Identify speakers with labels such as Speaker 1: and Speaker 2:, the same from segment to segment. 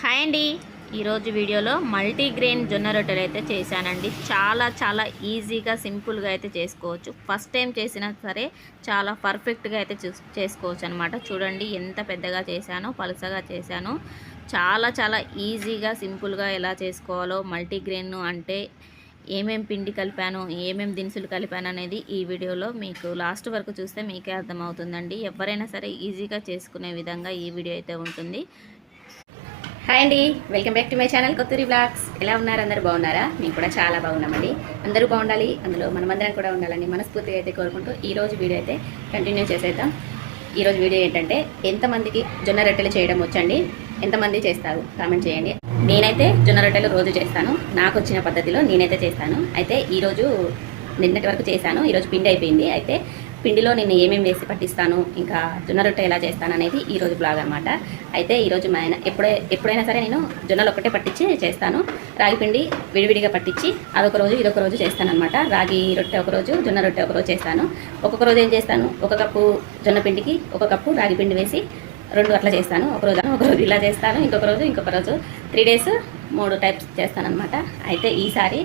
Speaker 1: Hi అండి. ఈరోజు వీడియోలో మల్టీగ్రెయిన్ జొన్న రొట్టెలు అయితే చేశానండి. చాలా చాలా ఈజీగా సింపుల్గా అయితే చేసుకోవచ్చు. ఫస్ట్ టైం చేసినా సరే చాలా పర్ఫెక్ట్గా అయితే చూస్ చేసుకోవచ్చు అనమాట చూడండి ఎంత పెద్దగా చేశానో పలుసగా చేశాను. చాలా చాలా ఈజీగా సింపుల్గా ఎలా చేసుకోవాలో మల్టీగ్రెయిన్ అంటే ఏమేం పిండి కలిపాను ఏమేం దినుసులు కలిపాను అనేది ఈ వీడియోలో మీకు లాస్ట్ వరకు చూస్తే మీకే అర్థమవుతుందండి. ఎవరైనా సరే ఈజీగా చేసుకునే విధంగా ఈ వీడియో అయితే ఉంటుంది. హాయ్ అండి. Welcome back to my channel Kothuri blogs. ఎలా ఉన్నారు? అందరూ బాగున్నారా? మేము కూడా చాలా బాగున్నామండి. అందరూ బాగుండాలి. అందులో మనమందరం కూడా ఉండాలని మనస్ఫూర్తిగా అయితే కోరుకుంటూ ఈ రోజు వీడియో అయితే కంటిన్యూ చేసేద్దాం. ఈరోజు వీడియో ఏంటంటే ఎంతమందికి జొన్న రొట్టెలు చేయడం వచ్చండి? ఎంతమంది చేస్తారు? కామెంట్ చేయండి. నేనైతే జొన్న రొట్టెలు రోజు చేస్తాను. నాకు వచ్చిన పద్ధతిలో నేనైతే చేస్తాను. అయితే ఈరోజు నిన్నటి వరకు చేశాను. ఈరోజు పిండి అయిపోయింది. అయితే పిండిలో నేను ఏమేమి వేసి పట్టిస్తాను ఇంకా జొన్న రొట్టె ఎలా చేస్తాను అనేది ఈ రోజు బ్లాగ్ అనమాట అయితే ఈరోజు మా ఆయన ఎప్పుడే ఎప్పుడైనా సరే నేను జొన్నలు ఒకటే పట్టించి చేస్తాను. రాగి పిండి విడివిడిగా పట్టించి అదొక రోజు ఇదొక రోజు చేస్తాను అనమాట రాగి రొట్టె ఒక రోజు జొన్న రొట్టె ఒక రోజు చేస్తాను. ఒక్కొక్క రోజు ఏం చేస్తాను? ఒక కప్పు జొన్న పిండికి ఒక కప్పు రాగి పిండి వేసి రెండు అట్లా చేస్తాను. ఒక రోజు ఒక రోజు ఇలా చేస్తాను. ఇంకొక రోజు ఇంకొక రోజు త్రీ డేస్ మూడు టైప్స్ చేస్తాను అనమాట అయితే ఈసారి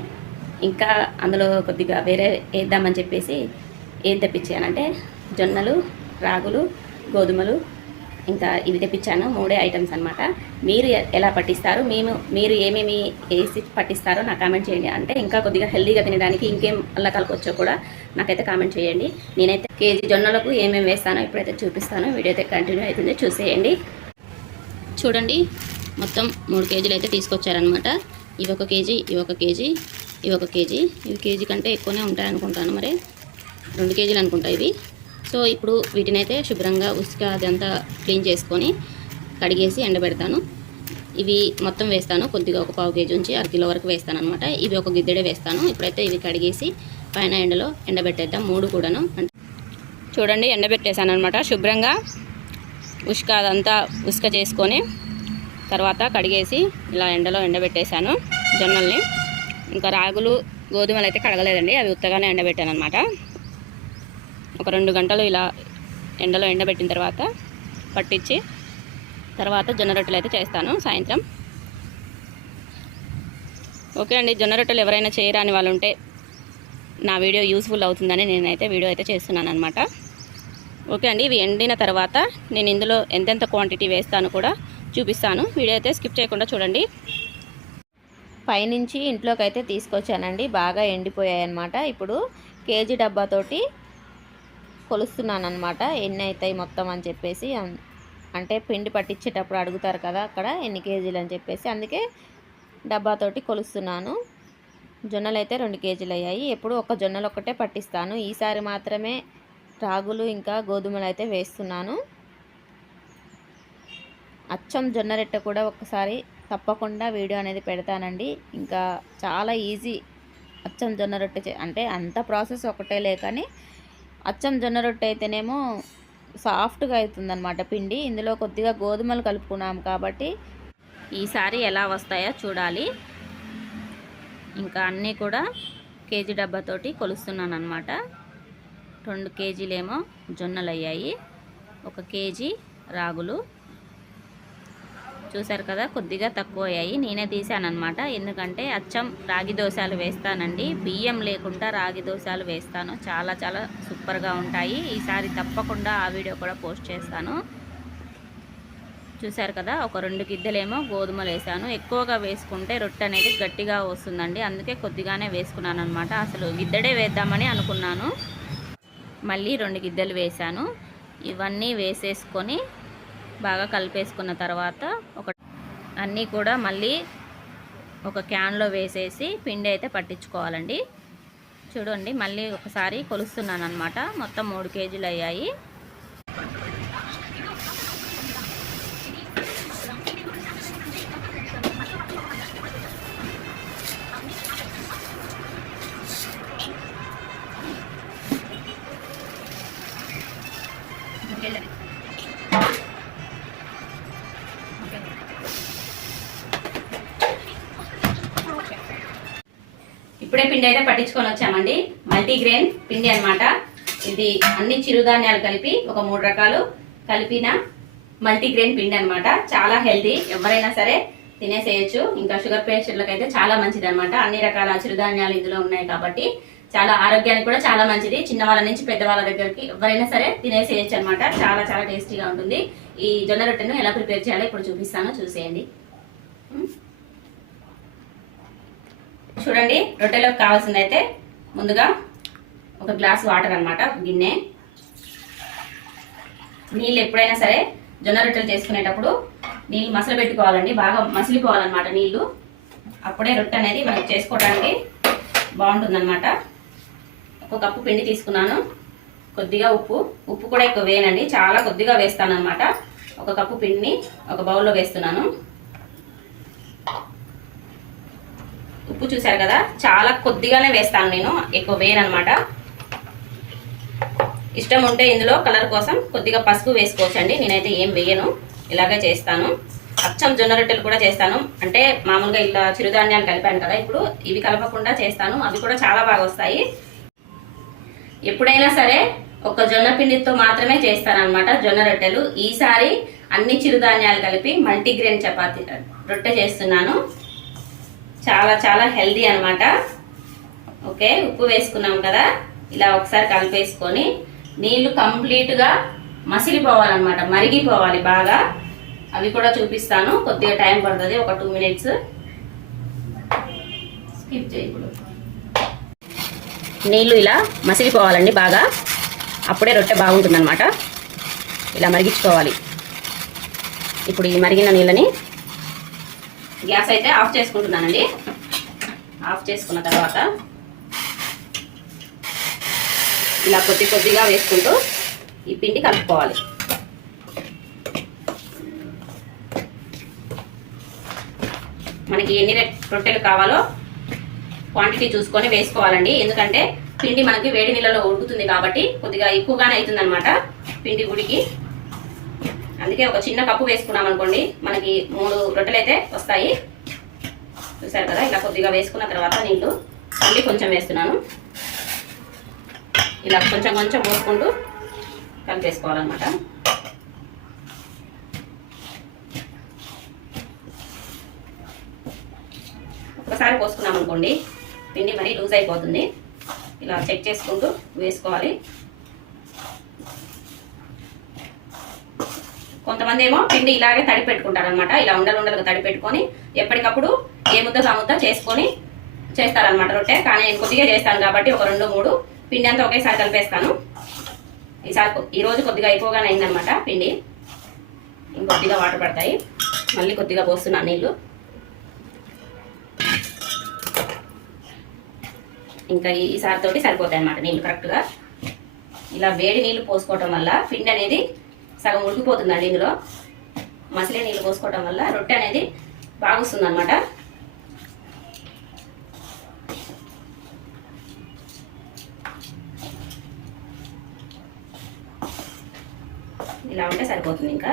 Speaker 1: ఇంకా అందులో కొద్దిగా వేరే వేద్దామని చెప్పేసి ఏం తెప్పించానంటే జొన్నలు రాగులు గోధుమలు ఇంకా ఇవి తెప్పించాను. మూడే ఐటమ్స్ అనమాట మీరు ఎలా పట్టిస్తారు మేము మీరు ఏమేమి వేసి పట్టిస్తారో నాకు కామెంట్ చేయండి. అంటే ఇంకా కొద్దిగా హెల్దీగా తినడానికి ఇంకేం అలా కలపొచ్చో కూడా నాకైతే కామెంట్ చేయండి. నేనైతే కేజీ జొన్నలకు ఏమేమి వేస్తానో ఇప్పుడైతే చూపిస్తాను. వీడియో అయితే కంటిన్యూ అవుతుంది. చూసేయండి. చూడండి మొత్తం మూడు కేజీలు అయితే తీసుకొచ్చారనమాట ఇవి ఒక కేజీ ఇవి ఒక కేజీ ఇవి ఒక కేజీ. ఇవి కేజీ కంటే ఎక్కువనే ఉంటాయనుకుంటాను మరి. రెండు కేజీలు అనుకుంటా ఇవి సో ఇప్పుడు వీటిని అయితే శుభ్రంగా ఉసుక అదంతా క్లీన్ చేసుకొని కడిగేసి ఎండబెడతాను. ఇవి మొత్తం వేస్తాను. కొద్దిగా ఒక పావు కేజీ నుంచి అరకిలో వరకు వేస్తాను అనమాట ఇవి ఒక గిద్దెడే వేస్తాను. ఇప్పుడైతే ఇవి కడిగేసి పైన ఎండలో ఎండబెట్టేద్దాం మూడు కూడాను. చూడండి ఎండబెట్టేశాను అనమాట శుభ్రంగా ఉసుక అదంతా ఉసుక చేసుకొని తర్వాత కడిగేసి ఇలా ఎండలో ఎండబెట్టేశాను జొన్నల్ని. ఇంకా రాగులు గోధుమలు అయితే కడగలేదండి. అవి ఉత్తగానే ఎండబెట్టాను అనమాట ఒక రెండు గంటలు ఇలా ఎండలో ఎండబెట్టిన తర్వాత పట్టించి తర్వాత జొన్న రొట్టెలు అయితే చేస్తాను సాయంత్రం. ఓకే అండి జొన్న రొట్టెలు ఎవరైనా చేయరాని వాళ్ళు ఉంటే నా వీడియో యూస్ఫుల్ అవుతుందని నేనైతే వీడియో అయితే చేస్తున్నాను అనమాట ఓకే అండి ఇవి ఎండిన తర్వాత నేను ఇందులో ఎంతెంత క్వాంటిటీ వేస్తాను కూడా చూపిస్తాను. వీడియో అయితే స్కిప్ చేయకుండా చూడండి. పైనుంచి ఇంట్లోకి అయితే తీసుకొచ్చానండి బాగా ఎండిపోయాయి అనమాట ఇప్పుడు కేజీ డబ్బాతోటి కొలుస్తున్నాను అనమాట ఎన్ని అవుతాయి మొత్తం అని చెప్పేసి అంటే పిండి పట్టించేటప్పుడు అడుగుతారు కదా అక్కడ ఎన్ని కేజీలు అని చెప్పేసి. అందుకే డబ్బాతోటి కొలుస్తున్నాను. జొన్నలు అయితే రెండు కేజీలు అయ్యాయి ఎప్పుడు ఒక జొన్నలు ఒక్కటే పట్టిస్తాను. ఈసారి మాత్రమే రాగులు ఇంకా గోధుమలు అయితే వేస్తున్నాను. అచ్చం జొన్న రొట్టె కూడా ఒకసారి తప్పకుండా వీడియో అనేది పెడతానండి. ఇంకా చాలా ఈజీ అచ్చం జొన్న రొట్టె అంటే అంత ప్రాసెస్ ఒకటే కానీ అచ్చం జొన్న రొట్టె అయితేనేమో సాఫ్ట్గా అవుతుందన్నమాట పిండి. ఇందులో కొద్దిగా గోధుమలు కలుపుకున్నాం కాబట్టి ఈసారి ఎలా వస్తాయో చూడాలి. ఇంకా అన్నీ కూడా కేజీ డబ్బాతోటి కొలుస్తున్నాను అనమాట రెండు కేజీలేమో జొన్నలు అయ్యాయి ఒక కేజీ రాగులు. చూసారు కదా కొద్దిగా తక్కువ అయ్యాయి నేనే తీసాను అనమాట ఎందుకంటే అచ్చం రాగి దోశలు వేస్తానండి. బియ్యం లేకుండా రాగి దోశలు వేస్తాను. చాలా చాలా సూపర్గా ఉంటాయి. ఈసారి తప్పకుండా ఆ వీడియో కూడా పోస్ట్ చేస్తాను. చూసారు కదా ఒక రెండు గిద్దెలేమో గోధుమలు వేసాను ఎక్కువగా వేసుకుంటే రొట్టె అనేది గట్టిగా వస్తుందండి. అందుకే కొద్దిగానే వేసుకున్నాను అనమాట అసలు గిద్దెడే వేద్దామని అనుకున్నాను. మళ్ళీ రెండు గిద్దెలు వేసాను ఇవన్నీ వేసేసుకొని బాగా కలిపేసుకున్న తర్వాత ఒక అన్నీ కూడా మళ్ళీ ఒక క్యాన్లో వేసేసి పిండి అయితే పట్టించుకోవాలండి. చూడండి మళ్ళీ ఒకసారి కొలుస్తున్నాను అనమాట మొత్తం మూడు కేజీలు అయ్యాయి. ఇప్పుడే పిండి అయితే పట్టించుకొని వచ్చామండి. మల్టీగ్రెయిన్ పిండి అన్నమాట. ఇది అన్ని చిరుధాన్యాలు కలిపి ఒక మూడు రకాలు కలిపిన మల్టీగ్రెయిన్ పిండి అనమాట చాలా హెల్తీ. ఎవరైనా సరే తినేసేయచ్చు. ఇంకా షుగర్ పేషెంట్లకు అయితే చాలా మంచిది అనమాట అన్ని రకాల చిరుధాన్యాలు ఇందులో ఉన్నాయి కాబట్టి చాలా ఆరోగ్యానికి కూడా చాలా మంచిది. చిన్న వాళ్ళ నుంచి పెద్దవాళ్ళ దగ్గరికి ఎవరైనా సరే తినేసేయచ్చు అనమాట చాలా చాలా టేస్టీగా ఉంటుంది. ఈ జొన్న రొట్టెను ఎలా ప్రిపేర్ చేయాలో ఇప్పుడు చూపిస్తాను. చూసేయండి. చూడండి రొట్టెలోకి కావాల్సింది అయితే ముందుగా ఒక గ్లాస్ వాటర్ అనమాట గిన్నె. నీళ్ళు ఎప్పుడైనా సరే జొన్న రొట్టెలు చేసుకునేటప్పుడు నీళ్ళు మసలు పెట్టుకోవాలండి బాగా మసిలిపోవాలన్నమాట నీళ్ళు. అప్పుడే రొట్టె అనేది మనకి చేసుకోవడానికి బాగుంటుందన్నమాట. ఒక కప్పు పిండి తీసుకున్నాను కొద్దిగా ఉప్పు. ఉప్పు కూడా ఎక్కువ వేయనండి చాలా కొద్దిగా వేస్తాను అనమాట ఒక కప్పు పిండిని ఒక బౌల్లో వేస్తున్నాను. ఉప్పు చూసారు కదా? చాలా కొద్దిగానే వేస్తాను నేను. ఎక్కువ వేయను అనమాట ఇష్టం ఉంటే ఇందులో కలర్ కోసం కొద్దిగా పసుపు వేసుకోవచ్చండి. నేనైతే ఏం వేయను. ఇలాగే చేస్తాను. అచ్చం జొన్న రొట్టెలు కూడా చేస్తాను. అంటే మామూలుగా ఇలా చిరుధాన్యాలు కలిపాను కదా ఇప్పుడు ఇవి కలపకుండా చేస్తాను. అవి కూడా చాలా బాగా వస్తాయి. ఎప్పుడైనా సరే ఒక జొన్న పిండితో మాత్రమే చేస్తానమాట అనమాట జొన్న రొట్టెలు. ఈసారి అన్ని చిరుధాన్యాలు కలిపి మల్టీగ్రెయిన్ చపాతీ రొట్టె చేస్తున్నాను. చాలా చాలా హెల్దీ అనమాట ఓకే ఉప్పు వేసుకున్నాం కదా ఇలా ఒకసారి కలిపేసుకొని నీళ్ళు కంప్లీట్గా మసిలిపోవాలన్నమాట మరిగిపోవాలి బాగా. అవి కూడా చూపిస్తాను కొద్దిగా టైం పడుతుంది ఒక టూ మినిట్స్. స్కిప్ చేయకూడదు నీళ్ళు ఇలా మసిలిపోవాలండి బాగా. అప్పుడే రొట్టె బాగుంటుందన్నమాట. ఇలా మరిగించుకోవాలి. ఇప్పుడు ఈ మరిగిన నీళ్ళని గ్యాస్ అయితే ఆఫ్ చేసుకుంటున్నానండి. ఆఫ్ చేసుకున్న తర్వాత ఇలా కొద్ది కొద్దిగా వేసుకుంటూ ఈ పిండి కలుపుకోవాలి. మనకి ఎన్ని రొట్టెలు కావాలో క్వాంటిటీ చూసుకొని వేసుకోవాలండి. ఎందుకంటే పిండి మనకి వేడి నీళ్ళలో ఉడుకుతుంది కాబట్టి కొద్దిగా ఎక్కువగానే అవుతుంది అనమాట పిండి ఉడికి. అందుకే ఒక చిన్న కప్పు వేసుకున్నాం అనుకోండి మనకి మూడు రొట్టెలు అయితే వస్తాయి. చూసారు కదా ఇలా కొద్దిగా వేసుకున్న తర్వాత నీళ్ళు మళ్ళీ కొంచెం వేస్తున్నాను. ఇలా కొంచెం కొంచెం పోసుకుంటూ కలిపేసుకోవాలన్నమాట. ఒకసారి పోసుకున్నాం అనుకోండి పిండి మరీ లూజ్ అయిపోతుంది. ఇలా చెక్ చేసుకుంటూ వేసుకోవాలి. కొంతమంది ఏమో పిండి ఇలాగే తడి పెట్టుకుంటారు అనమాట ఇలా ఉండలు ఉండలుగా తడి పెట్టుకొని ఎప్పటికప్పుడు ఏ ముద్ద ఆ ముద్ద చేసుకొని చేస్తారనమాట రొట్టె. కానీ నేను కొద్దిగా చేస్తాను కాబట్టి ఒక రెండు మూడు పిండి అంతా ఒకేసారి కలిపేస్తాను. ఈసారి ఈరోజు కొద్దిగా ఎక్కువగానే అయిందనమాట పిండి. ఇంకొద్దిగా వాటర్ పడతాయి. మళ్ళీ కొద్దిగా పోస్తున్నాను నీళ్ళు ఇంకా ఈ- ఈసారి తోటి సరిపోతాయి అన్నమాట నీళ్ళు కరెక్ట్గా. ఇలా వేడి నీళ్ళు పోసుకోవటం వల్ల పిండి అనేది సగం ఉడికిపోతుందండి ఇందులో. మసిలే నీళ్ళు పోసుకోవటం వల్ల రొట్టె అనేది బాగా వస్తుంది అనమాట ఇలా ఉంటే సరిపోతుంది ఇంకా.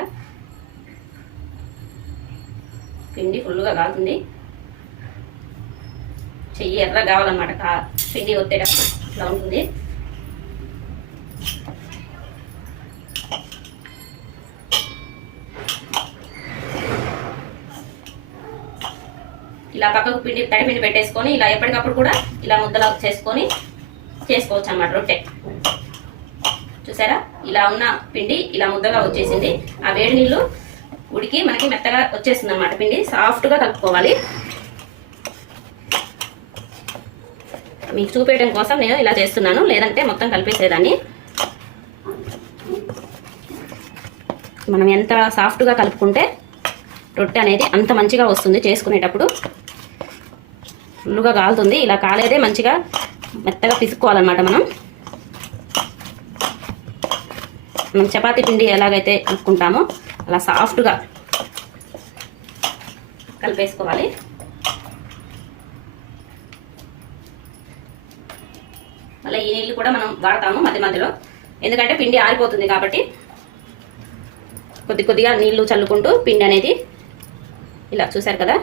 Speaker 1: పిండి ఫుల్గా కాగుతుంది చెయ్యి ఎర్ర కావాలన్నమాట. కా పిండి ఒత్తేటప్పుడు ఇట్లా ఉంటుంది. ఇలా పక్కకు పిండి తడిపిండి పెట్టేసుకొని ఇలా ఎప్పటికప్పుడు కూడా ఇలా ముద్దలా చేసుకొని చేసుకోవచ్చు అన్నమాట రొట్టె. చూసారా? ఇలా ఉన్న పిండి ఇలా ముద్దగా వచ్చేసింది. ఆ వేడి నీళ్ళు ఉడికి మనకి మెత్తగా వచ్చేసింది అనమాట పిండి. సాఫ్ట్గా కలుపుకోవాలి. మీకు చూపేయడం కోసం నేను ఇలా చేస్తున్నాను. లేదంటే మొత్తం కలిపేసేదాన్ని. మనం ఎంత సాఫ్ట్గా కలుపుకుంటే రొట్టె అనేది అంత మంచిగా వస్తుంది చేసుకునేటప్పుడు. ఫుల్గా కాలుతుంది. ఇలా కాలేదే మంచిగా మెత్తగా పిసుక్కోవాలన్నమాట మనం. మనం చపాతీ పిండి ఎలాగైతే కలుపుకుంటామో అలా సాఫ్ట్గా కలిపేసుకోవాలి. మళ్ళీ ఈ నీళ్ళు కూడా మనం వాడతాము మధ్య మధ్యలో. ఎందుకంటే పిండి ఆరిపోతుంది కాబట్టి కొద్ది కొద్దిగా నీళ్ళు చల్లుకుంటూ పిండి అనేది ఇలా చూసారు కదా?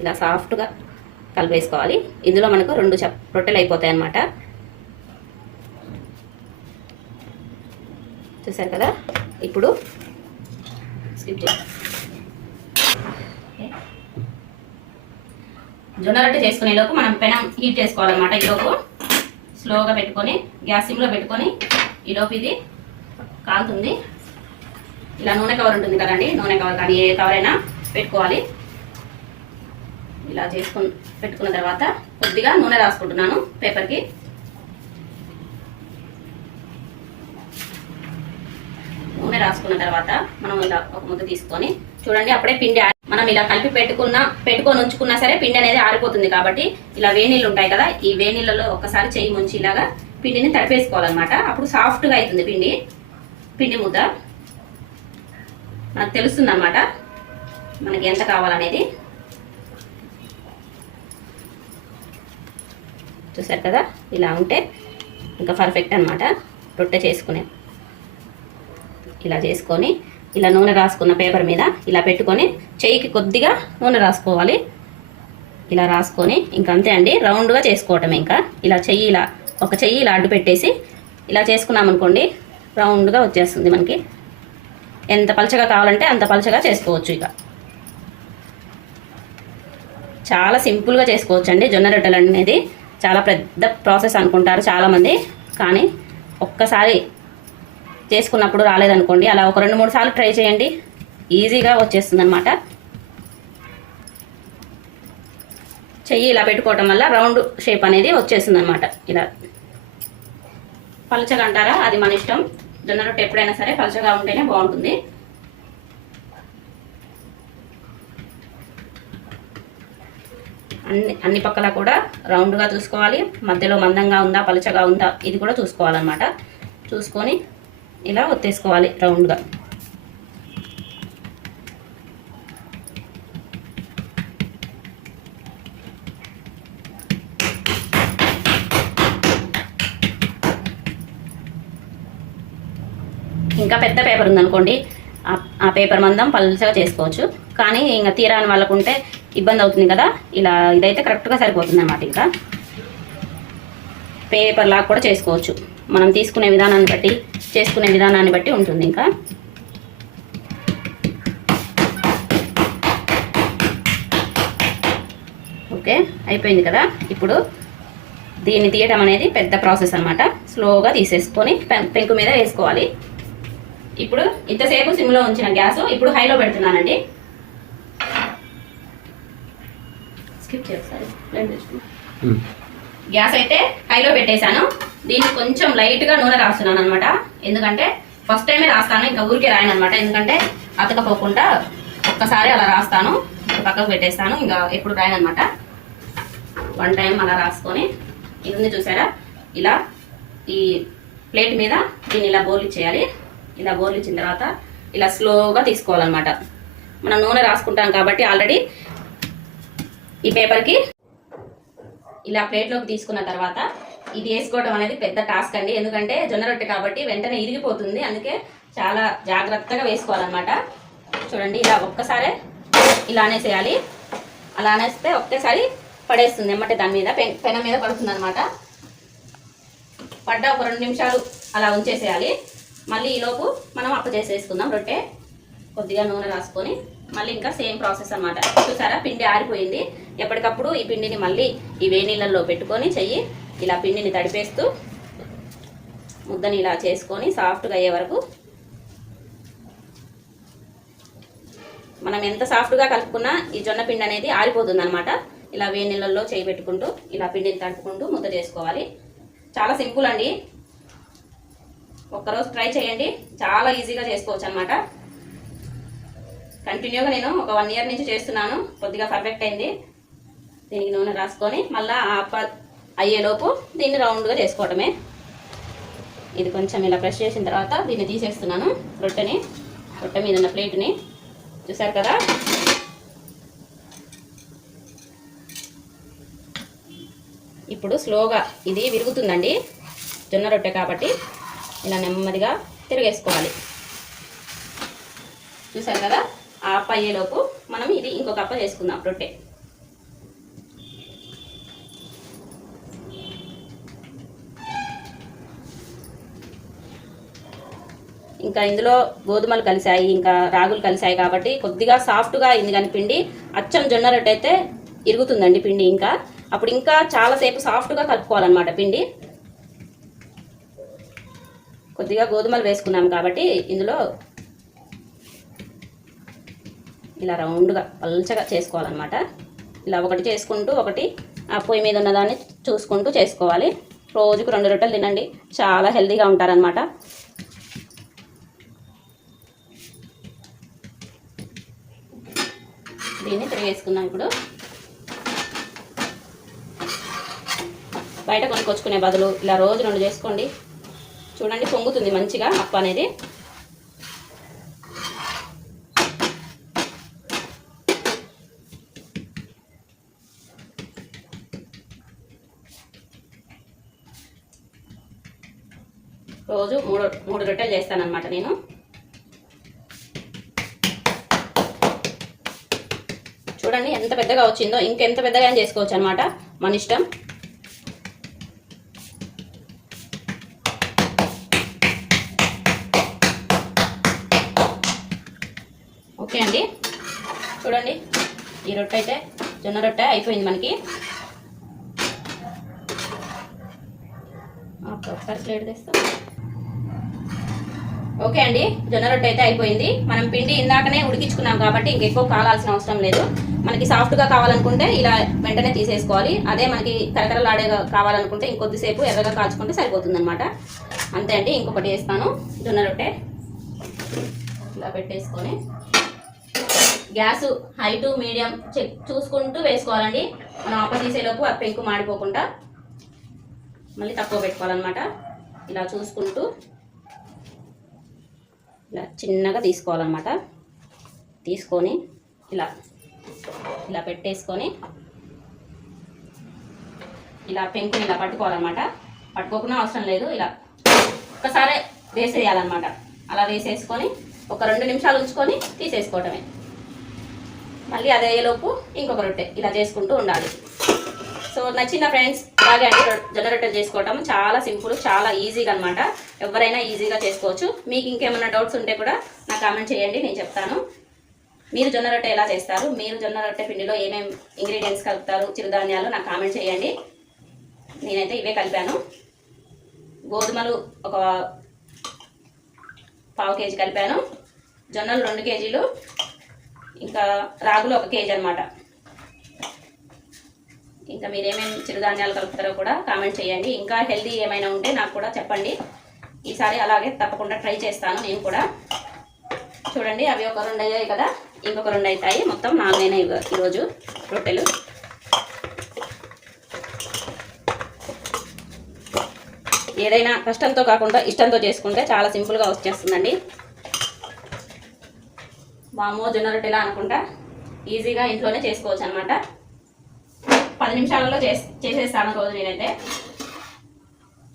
Speaker 1: ఇలా సాఫ్ట్గా కలిపేసుకోవాలి. ఇందులో మనకు రెండు చప్ రొట్టెలు అయిపోతాయి అన్నమాట చూసారు కదా? ఇప్పుడు స్కిప్ జొన్న రొట్టె చేసుకునే లోపు మనం పెనం హీట్ చేసుకోవాలన్నమాట ఈలోపు స్లోగా పెట్టుకొని గ్యాస్ సిమ్లో పెట్టుకొని ఈలోపు ఇది కాలుతుంది. ఇలా నూనె కవర్ ఉంటుంది కదండి నూనె కవర్ కానీ ఏ కవర్ అయినా పెట్టుకోవాలి. ఇలా చేసుకుని పెట్టుకున్న తర్వాత కొద్దిగా నూనె రాసుకుంటున్నాను పేపర్కి. నూనె రాసుకున్న తర్వాత మనం ఇలా ఒక ముద్ద తీసుకొని చూడండి అప్పుడే పిండి మనం ఇలా కలిపి పెట్టుకున్న పెట్టుకొని ఉంచుకున్నా సరే పిండి అనేది ఆరిపోతుంది కాబట్టి ఇలా వేనీళ్ళు ఉంటాయి కదా ఈ వేణీళ్ళలో ఒక్కసారి చేయి ముంచి ఇలాగా పిండిని తడిపేసుకోవాలన్నమాట. అప్పుడు సాఫ్ట్గా అవుతుంది పిండి పిండి ముద్ద. మనకు తెలుస్తుంది అనమాట మనకి ఎంత కావాలనేది. చూసారు కదా? ఇలా ఉంటే ఇంకా పర్ఫెక్ట్ అనమాట రొట్టె చేసుకునే. ఇలా చేసుకొని ఇలా నూనె రాసుకున్న పేపర్ మీద ఇలా పెట్టుకొని చెయ్యికి కొద్దిగా నూనె రాసుకోవాలి. ఇలా రాసుకొని ఇంకా అంతే అండి రౌండ్గా చేసుకోవటం ఇంకా. ఇలా చెయ్యి ఇలా ఒక చెయ్యి ఇలా అడ్డు పెట్టేసి ఇలా చేసుకున్నాం అనుకోండి రౌండ్గా వచ్చేస్తుంది మనకి. ఎంత పలచగా కావాలంటే అంత పలచగా చేసుకోవచ్చు ఇక. చాలా సింపుల్గా చేసుకోవచ్చు అండి జొన్న రొట్టెలు అనేది. చాలా పెద్ద ప్రాసెస్ అనుకుంటారు చాలామంది. కానీ ఒక్కసారి చేసుకున్నప్పుడు రాలేదనుకోండి. అలా ఒక రెండు మూడు సార్లు ట్రై చేయండి. ఈజీగా వచ్చేస్తుంది అనమాట చెయ్యి ఇలా పెట్టుకోవటం వల్ల రౌండ్ షేప్ అనేది వచ్చేస్తుంది అనమాట ఇలా పలుచగా అంటారా? అది మన ఇష్టం. జొన్న రొట్టె ఎప్పుడైనా సరే పలుచగా ఉంటేనే బాగుంటుంది. అన్ని అన్ని పక్కల కూడా రౌండ్గా చూసుకోవాలి. మధ్యలో మందంగా ఉందా పలుచగా ఉందా ఇది కూడా చూసుకోవాలన్నమాట. చూసుకొని ఇలా ఒత్తేసుకోవాలి రౌండ్గా. ఇంకా పెద్ద పేపర్ ఉందనుకోండి. ఆ- పేపర్ మందం పలుచగా చేసుకోవచ్చు. కానీ ఇంకా తీరాని వాళ్ళకుంటే ఇబ్బంది అవుతుంది కదా ఇలా ఇదైతే కరెక్ట్గా సరిపోతుంది అనమాట ఇంకా. పేపర్ లాగా కూడా చేసుకోవచ్చు. మనం తీసుకునే విధానాన్ని బట్టి చేసుకునే విధానాన్ని బట్టి ఉంటుంది ఇంకా. ఓకే అయిపోయింది కదా. ఇప్పుడు దీన్ని తీయటం అనేది పెద్ద ప్రాసెస్ అనమాట స్లోగా తీసేసుకొని పెం- పెంకు మీద వేసుకోవాలి. ఇప్పుడు ఇంతసేపు సిమ్లో ఉంచిన గ్యాస్ ఇప్పుడు హైలో పెడుతున్నానండి. స్కిప్ చేస్తాను గ్యాస్ అయితే హైలో పెట్టేశాను. దీన్ని కొంచెం లైట్గా నూనె రాస్తున్నాను అనమాట ఎందుకంటే ఫస్ట్ టైమే రాస్తాను ఇంకా ఊరికే రాయను అనమాట ఎందుకంటే అతకపోకుండా ఒక్కసారి అలా రాస్తాను. పక్కకు పెట్టేస్తాను ఇంకా ఎప్పుడు రాయను అనమాట వన్ టైం అలా రాసుకొని ఇది చూసారా? ఇలా ఈ ప్లేట్ మీద దీన్ని ఇలా బోర్లు ఇచ్చేయాలి. ఇలా బోర్లు ఇచ్చిన తర్వాత ఇలా స్లోగా తీసుకోవాలన్నమాట. మనం నూనె రాసుకుంటాం కాబట్టి ఆల్రెడీ ఈ పేపర్కి. ఇలా ప్లేట్లోకి తీసుకున్న తర్వాత ఇది వేసుకోవడం అనేది పెద్ద టాస్క్ అండి. ఎందుకంటే జొన్న రొట్టె కాబట్టి వెంటనే ఇరిగిపోతుంది. అందుకే చాలా జాగ్రత్తగా వేసుకోవాలన్నమాట. చూడండి ఇలా ఒక్కసారే ఇలా అనేసేయాలి. అలా అనేస్తే ఒకేసారి పడేస్తుంది ఎమ్మటే దాని మీద. పెన మీద పడుతుంది అనమాట పడ్డ ఒక రెండు నిమిషాలు అలా ఉంచేసేయాలి. మళ్ళీ ఈలోపు మనం అప్పచేసేసుకుందాం రొట్టె. కొద్దిగా నూనె రాసుకొని మళ్ళీ ఇంకా సేమ్ ప్రాసెస్ అనమాట చూసారా? పిండి ఆరిపోయింది. ఎప్పటికప్పుడు ఈ పిండిని మళ్ళీ ఈ వేడి నీళ్ళల్లో పెట్టుకొని చెయ్యి. ఇలా పిండిని తడిపేస్తూ ముద్దని ఇలా చేసుకొని సాఫ్ట్గా అయ్యే వరకు మనం ఎంత సాఫ్ట్గా కలుపుకున్నా ఈ జొన్న పిండి అనేది ఆరిపోతుంది అనమాట ఇలా వేడి నీళ్ళల్లో చేయి పెట్టుకుంటూ ఇలా పిండిని తడుపుకుంటూ ముద్ద చేసుకోవాలి. చాలా సింపుల్ అండి. ఒక్కరోజు ట్రై చేయండి. చాలా ఈజీగా చేసుకోవచ్చు అనమాట కంటిన్యూగా నేను ఒక వన్ ఇయర్ నుంచి చేస్తున్నాను. కొద్దిగా పర్ఫెక్ట్ అయింది. దీనికి నూనె రాసుకొని మళ్ళీ అప్ప అయ్యేలోపు దీన్ని రౌండ్గా చేసుకోవటమే. ఇది కొంచెం ఇలా ప్రెస్ చేసిన తర్వాత దీన్ని తీసేస్తున్నాను రొట్టెని. రొట్టె మీద ఉన్న ప్లేట్ని చూసారు కదా? ఇప్పుడు స్లోగా ఇది విరుగుతుందండి. జొన్న రొట్టె కాబట్టి ఇలా నెమ్మదిగా తిరిగేసుకోవాలి. చూసారు కదా? ఆ అయ్యేలోపు మనం ఇది ఇంకొక అప్ప చేసుకుందాం రొట్టె. ఇంకా ఇందులో గోధుమలు కలిసాయి ఇంకా రాగులు కలిసాయి కాబట్టి కొద్దిగా సాఫ్ట్గా అయింది కానీ పిండి అచ్చం జొన్న రొట్టె అయితే ఇరుగుతుందండి పిండి ఇంకా. అప్పుడు ఇంకా చాలాసేపు సాఫ్ట్గా కలుపుకోవాలన్నమాట పిండి. కొద్దిగా గోధుమలు వేసుకున్నాం కాబట్టి ఇందులో ఇలా రౌండ్గా పల్చగా చేసుకోవాలన్నమాట. ఇలా ఒకటి చేసుకుంటూ ఒకటి ఆ పొయ్యి మీద ఉన్నదాన్ని చూసుకుంటూ చేసుకోవాలి. రోజుకు రెండు రొట్టెలు తినండి. చాలా హెల్తీగా ఉంటారనమాట దీన్ని తిరిగేసుకుందాం ఇప్పుడు. బయట కొనుక్కొచ్చుకునే బదులు ఇలా రోజు రెండు చేసుకోండి. చూడండి పొంగుతుంది మంచిగా అప్ప అనేది. రోజు మూడు మూడు రొట్టెలు చేస్తానన్నమాట నేను. చూడండి ఎంత పెద్దగా వచ్చిందో ఇంకెంత పెద్దగా అని చేసుకోవచ్చు అనమాట మన ఇష్టం. ఓకే అండి. చూడండి ఈ రొట్టె అయితే జొన్న రొట్టె అయిపోయింది మనకి. ఒకసారి ప్లేట్ తెస్తాం. ఓకే అండి జొన్న రొట్టె అయితే అయిపోయింది. మనం పిండి ఇందాకనే ఉడికించుకున్నాం కాబట్టి ఇంకెక్కువ కాలాల్సిన అవసరం లేదు. మనకి సాఫ్ట్గా కావాలనుకుంటే ఇలా వెంటనే తీసేసుకోవాలి. అదే మనకి కరకరలాడే కావాలనుకుంటే ఇంకొద్దిసేపు ఎర్రగా కాల్చుకుంటే సరిపోతుంది అనమాట అంతే అండి ఇంకొకటి వేస్తాను. జొన్న రొట్టె ఇలా పెట్టేసుకొని. Gas high to medium check చూసుకుంటూ వేసుకోవాలండి. మనం అప్ప తీసేలోపు ఆ పెంకు మాడిపోకుండా మళ్ళీ తక్కువ పెట్టుకోవాలన్నమాట. ఇలా చూసుకుంటూ ఇలా చిన్నగా తీసుకోవాలన్నమాట. తీసుకొని ఇలా ఇలా పెట్టేసుకొని ఇలా పెంకుని ఇలా పట్టుకోవాలన్నమాట. పట్టుకోకుండా అవసరం లేదు ఇలా ఒక్కసారి వేసేయాలన్నమాట. అలా వేసేసుకొని ఒక రెండు నిమిషాలు ఉంచుకొని తీసేసుకోవటమే. మళ్ళీ అదే ఇంకొక రొట్టె ఇలా చేసుకుంటూ ఉండాలి. సో నచ్చిన ఫ్రెండ్స్ అలాగే అన్ని జొన్న రొట్టెలు చేసుకోవటం చాలా సింపుల్ చాలా ఈజీగా అనమాట ఎవరైనా ఈజీగా చేసుకోవచ్చు. మీకు ఇంకేమైనా డౌట్స్ ఉంటే కూడా నాకు కామెంట్ చేయండి నేను చెప్తాను. మీరు జొన్న రొట్టె ఎలా చేస్తారు? మీరు జొన్న రొట్టె పిండిలో ఏమేమి ఇంగ్రీడియంట్స్ కలుపుతారు? చిరుధాన్యాలు నాకు కామెంట్ చేయండి. నేనైతే ఇవే కలిపాను. గోధుమలు ఒక పావు కేజీ కలిపాను. జొన్నలు రెండు కేజీలు. ఇంకా రాగులు ఒక కేజీ అనమాట ఇంకా మీరు ఏమేమి చిరుధాన్యాలు కలుపుతారో కూడా కామెంట్ చేయండి. ఇంకా హెల్దీ ఏమైనా ఉంటే నాకు కూడా చెప్పండి. ఈసారి అలాగే తప్పకుండా ట్రై చేస్తాను నేను కూడా. చూడండి అవి ఒక రెండు అయ్యాయి కదా. ఇంకొక రెండు అవుతాయి. మొత్తం నాలుగైన ఈరోజు రొట్టెలు. ఏదైనా కష్టంతో కాకుండా ఇష్టంతో చేసుకుంటే చాలా సింపుల్గా వచ్చేస్తుందండి. వామో జొన్న రొట్టెలా అనుకుంటా. ఈజీగా ఇంట్లోనే చేసుకోవచ్చు అనమాట పది నిమిషాలలో చేసి చేసేస్తాను రోజు నేనైతే.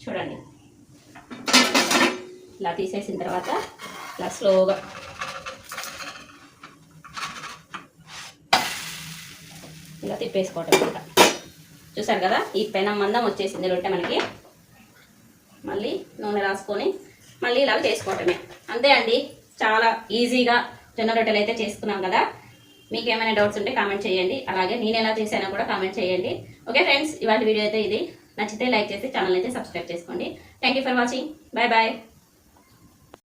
Speaker 1: చూడండి. ఇలా తీసేసిన తర్వాత ఇలా స్లోగా. ఇలా తిప్పేసుకోవటం అనమాట. చూసారు కదా? ఈ పెనం మందం వచ్చేసింది రొట్టె మనకి. మళ్ళీ నూనె రాసుకొని మళ్ళీ ఇలా చేసుకోవటమే. అంతే అండి. చాలా ఈజీగా జొన్న రొట్టెలు అయితే చేసుకున్నాం కదా? మీకు ఏమైనా డౌట్స్ ఉంటే కామెంట్ చేయండి. అలాగే నేను ఎలా చేశానో కూడా కామెంట్ చేయండి. ఓకే ఫ్రెండ్స్ ఇవాళ వీడియో అయితే ఇది. నచ్చితే లైక్ చేసి ఛానల్ అయితే సబ్స్క్రైబ్ చేసుకోండి. Thank you for watching bye bye